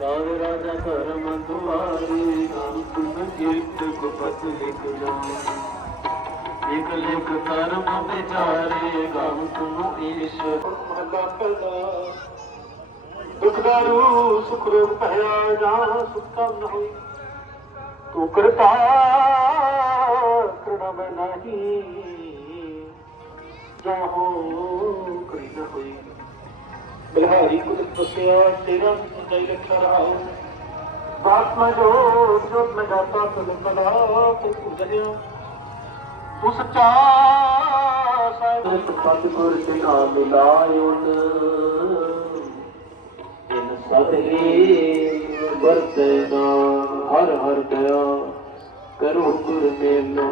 ਕਾਵੇ ਰਾਜਾ ਧਰਮ ਦੁਆਰੀ ਨਾਮ ਤੁਮ ਕੀਰਤ ਗੁਪਤ ਲਿਖ ਜਾਓ ਇਕ ਲਿਖ ਕਰਮ ਵਿਚਾਰੇ ਗਮ ਤੁਮ ਈਸ਼ਵਰ ਮਹਲਾ ਪਹਿਲਾ ਦੁਖਦਾਰੂ ਸੁਖ ਰੂਪ ਭਇਆ ਜਾਂ ਸੁਖਤਾ ਨ ਤੂੰ ਕਰਤਾ ਕਰਣਾ ਮੈਂ ਨਹੀਂ। ਜੋ ਹੋ ਬਿਲਹਾਰੀ ਕੁਦਰਤ ਬਸਿਆ ਤੇਰਾ ਸਚਾਈ ਲਖਾ ਰਹਾ ਬਾਤ ਮੈਂ ਜੋ ਜੋਤ ਮੈਂ ਜਾਤਾ ਤੁਲ ਮਲਾ ਤੇ ਜਹਿਆ ਤੂੰ ਸੱਚਾ ਸਾਹਿਬ ਸਤਿਗੁਰ ਤੇ ਆ ਮਿਲਾਇਉਨ ਇਨ ਸਤਿ ਵਰਤੈ ਨਾਮ ਹਰ ਹਰ ਦਇਆ ਕਰੋ ਗੁਰ ਮੇਲੋ।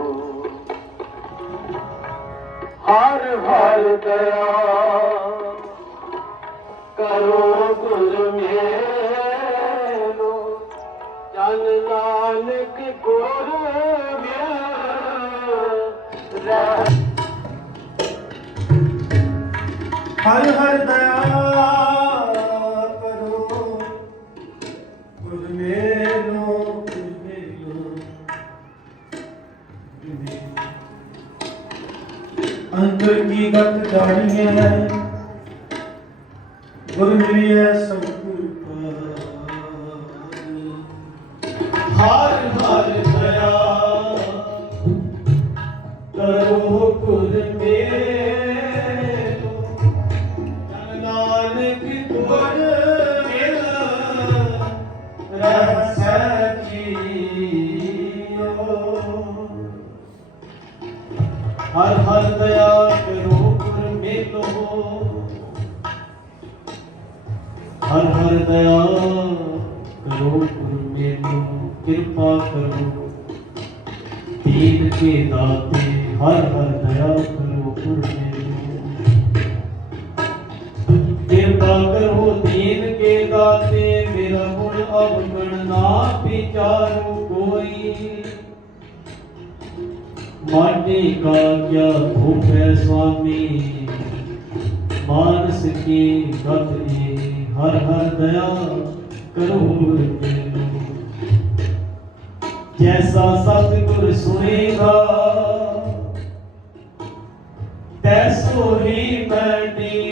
ਹਰ ਹਰ ਦਇਆ ਕਰੋ ਗੁਰ ਮੇਲੋ। ਜਨ ਨਾਨਕ ਗੁਰ ਮੇਲ। ਹਰ ਹਰ ਦਇਆ ਕਰੋ। ਗੁਰ ਮੇਲੋ ਗੁਰ ਮੇਲੋ। ਅੰਤਰ ਕੀ ਗਤ ਜਾਣੀਐ ਗੁਰ ਮਿਲਿਐ ਸਭ ਕੁਰ ਹਰ ਹਰ ਦਇਆ ਕਰੋ ਗੁਰ ਮੇਲੋ ਜਨ ਨਾਨਕ ਗੁਰ ਹਰ ਹਰ ਦਇਆ ਕਰੋ ਗੁਰੂ ਮੈਨੂੰ, ਕਿਰਪਾ ਕਰੋ। ਦੀਨ ਕੇ ਦਾਤੇ ਹਰ ਹਰ ਦਇਆ ਕਰੋ ਗੁਰੂ ਮੈਨੂੰ। ਕਿਰਪਾ ਕਰੋ ਦੀਨ ਕੇ ਦਾਤੇ, ਮੇਰਾ ਗੁਣ ਅਵਗਣ ਨਾ ਵਿਚਾਰੋ ਕੋਈ। ਮਾਨੇ ਕਾ ਕਿਆ ਭੁਖੈ ਸੁਆਮੀ, ਮਾਨਸ ਕੀ ਗਤ ਏ। ਹਰ ਹਰ ਦਇਆ ਕਰੋ ਜੈਸਾ ਸਤਿਗੁਰ ਸੁਣੇਗਾ ਤੈਸੋ ਹੀ ਬੈਠੀ